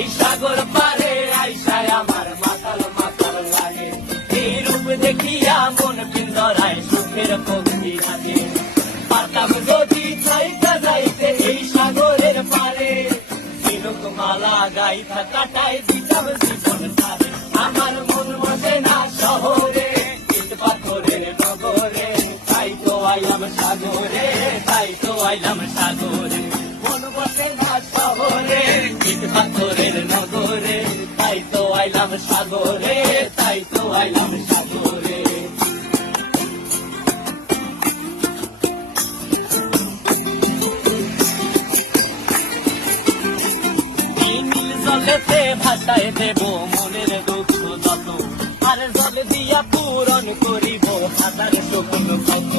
এই সাগর পারে আইসায় আমার মাতাল মাতাল লাগে, এই রূপ দেখিয়া মন পিন্দরায় সুখের পক্ষী লাগে। পাতাম যদি চাইতা যাইতে এই সাগরের পারে, তিলক মালা গাইতা কাটাই দিতাম জীবন তারে। আমার মন বসে না শহরে, ইট পাথরের নগরে, তাই তো আইলাম সাগরে, তাই তো আইলাম সাগরে। মন বসে না শহরে, ইট পাথরের নগরে, তাই তো আইলাম সাগরে, তাই তো আইলাম সাগরে। জলেতে ভাসায় দেব মনের দুঃখ যত, আর জল দিয়া পূরণ করিব হাজার স্বপ্ন কত।